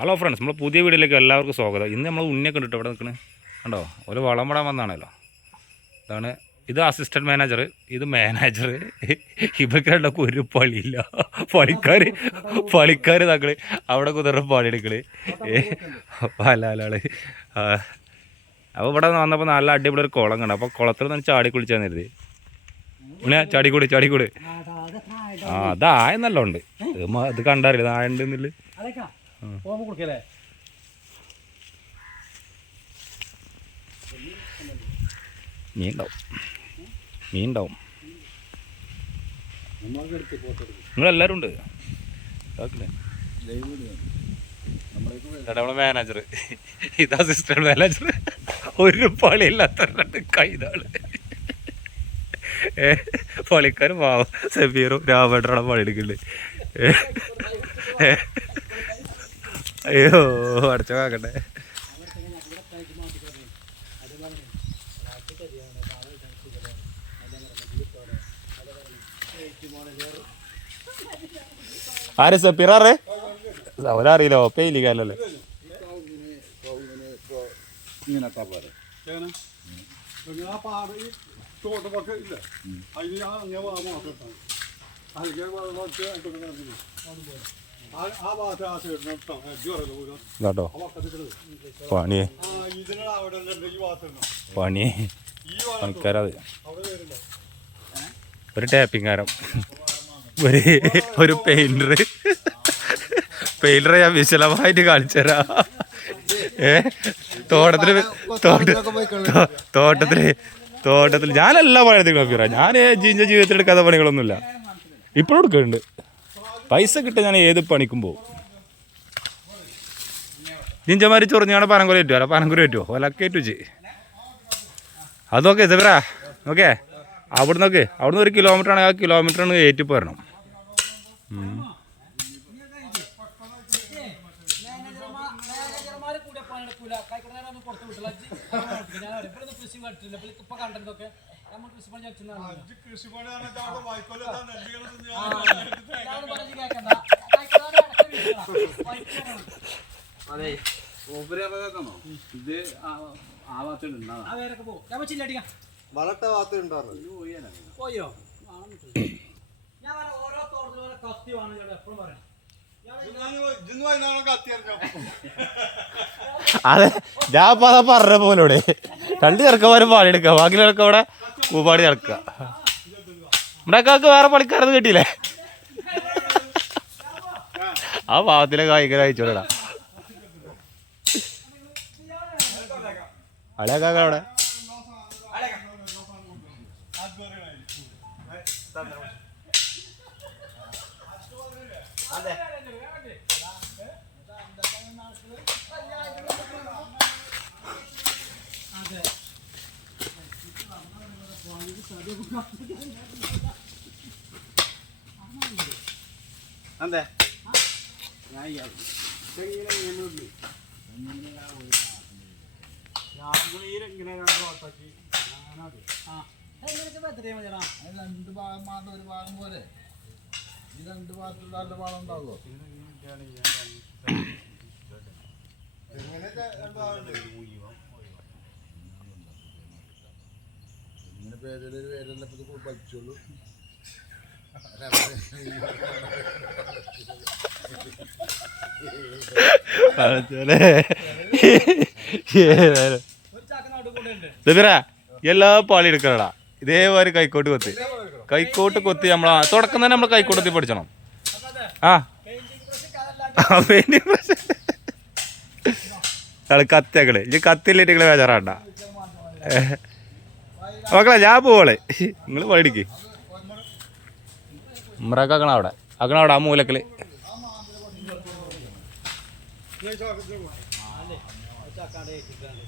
Hello friends നമ്മൾ പുതിയ വീഡിയോയിലേക്ക് എല്ലാവർക്കും സ്വാഗതം. ഇന്ന് നമ്മൾ ഉണ്ണിയൊക്കെ ഉണ്ട് ഇവിടെ നിൽക്കണേ കണ്ടോ? ഒരു വളം വിടാൻ വന്നാണല്ലോ. ഇതാണ്. ഇത് അസിസ്റ്റന്റ് മാനേജർ ഇത് മാനേജർ ഇവർക്ക് രണ്ടൊക്കെ ഒരു പണിയില്ല. പണിക്കാർ പണിക്കാർ താക്കൾ അവിടെ കുതിർന്ന് പണിയെടുക്കൾ പല ആളാൾ അപ്പോൾ ഇവിടെ വന്നപ്പോൾ നല്ല അടിപൊളി ഒരു കുളം കണ്ടു. അപ്പോൾ കുളത്തിൽ നിന്ന് ചാടി കുളിച്ചാൽ കരുതി. ഉണ്ണിയാ ചാടിക്കൂടി ചാടിക്കൂടി. ആ അതായെന്നല്ല ഉണ്ട് ഇത് കണ്ടറിയില്ല? ആയുണ്ട് പോകുമ്പോ കൊടുക്കല്ലേ മീൻ ഉണ്ടാവും നിങ്ങളെല്ലാവരും ഉണ്ട് നമ്മളെ മാനേജർ ഇതാ സിസ്റ്റർ മാനേജർ ഒരു പളിയില്ലാത്ത രണ്ട് കൈതാൾ ഏ പണിക്കാർ പാവം. സെബീറും രാമേട്ടനാണ് ഏ. അയ്യോ അടച്ച കാക്കട്ടെ ആരെ സപ്പീറാറേ അവരറിയില്ല ഒപ്പയില്ല കാലല്ലേ ഇങ്ങനെ പോലെ ആ പാറ ഈ തോട്ടമൊക്കെ ഇല്ല അതിന് അങ്ങനെ മാത്രം ഇട്ടാൽ അതിലേക്ക് കുറച്ച് പക്കത്തിൽ പണിയെ. ഈ പണിക്കാരത്. ഒരു ടാപ്പിംഗാരം ഒരു ഒരു പെയിന്റർ പെയിന്റർ ഞാൻ വിശലമായിട്ട് കാണിച്ചുതരാ. ഏ? തോട്ടത്തിൽ തോട്ടത്തിൽ തോട്ടത്തിൽ ഞാനെല്ലാം പണിയെടുത്ത് കമ്പ്യൂറ ഞാൻ ജീവിതത്തിൽ എടുക്കാത്ത പണികളൊന്നുമില്ല. ഇപ്പോഴും എടുക്കുന്നുണ്ട് പൈസ കിട്ടാൻ ഞാൻ ഏത് പണിക്കും പോകും. ജിഞ്ചമാരി ചൊറിഞ്ഞാണ് പനങ്കുര പറ്റുമോ അല്ല പനങ്കുര പറ്റുമോ ഒലക്കെ ഏറ്റു അത് നോക്കേ ഇതവരാ നോക്കെ. അവിടെ നിന്നൊക്കെ അവിടുന്ന് ഒരു കിലോമീറ്റർ ആണെങ്കിൽ ആ കിലോമീറ്ററാണ് ഏറ്റി പോരണം പുറത്ത് വിട്ടില്ല ഞാൻ ഇവിടെ കൃഷി കണ്ടിട്ടില്ല ഇപ്പൊ കണ്ടതൊക്കെ നമ്മൾ കൃഷി പണി വെച്ചിട്ടുണ്ടാവും ഈ കൃഷിപ്പണിയാണ് ഇത്. അതെ ആ ഭാഗത്തുണ്ട് ആ വേരൊക്കെ പോകും ഞാൻ ചില്ലടിക്കാം. വളട്ട ഭാഗത്ത് പോയോ ഞാൻ ഓരോ തോട്ടത്തിലും ഓരോ കത്തി വേണം എപ്പോഴും പറയാം അതെ ഞാൻ അപ്പൊ അതാ പറഞ്ഞ പോലെ ഇവിടെ രണ്ട് ചെറുക്കന്മാരും പണിയെടുക്കുക ബാക്കി ചെറുക്കം അവിടെ കൂപ്പാടി നടക്കുക. നമ്മുടെ കാക്ക് വേറെ പണിക്കാരൊന്നും കിട്ടിയില്ലേ? ആ പാവത്തിലെ കായികര അയച്ചോടാ. അളിയാ കാക്ക അവിടെ? അതെ. അതെ അതെ രണ്ട് ഭാഗം മാത്രം ഒരു ഭാഗം പോലെ. ഈ രണ്ട് ഉണ്ടാകുമോ ഇങ്ങനെ എല്ലാ പാളി എടുക്കണടാ. ഇതേമാതിരി കൈക്കോട്ട് കൊത്തി. കൈക്കോട്ട് കൊത്തി നമ്മൾ തുടക്കം തന്നെ നമ്മൾ കൈക്കോട്ട് കൊത്തി പഠിച്ചണം. ആ. Painting brush. അത് കത്തിയാക്കൾ ഇജ്ജ് കത്തില്ലേറ്റ് നിങ്ങൾ ബേജാറാണ്ട. മക്കളെ ഞാൻ പോവളെ. നിങ്ങൾ പണിക്ക് ഉമ്രക്കാക്കണ അവിടെ. ആക്കണ അവിടെ ആ മൂലക്കൽ. ഈ ചാക്കാണ്ട്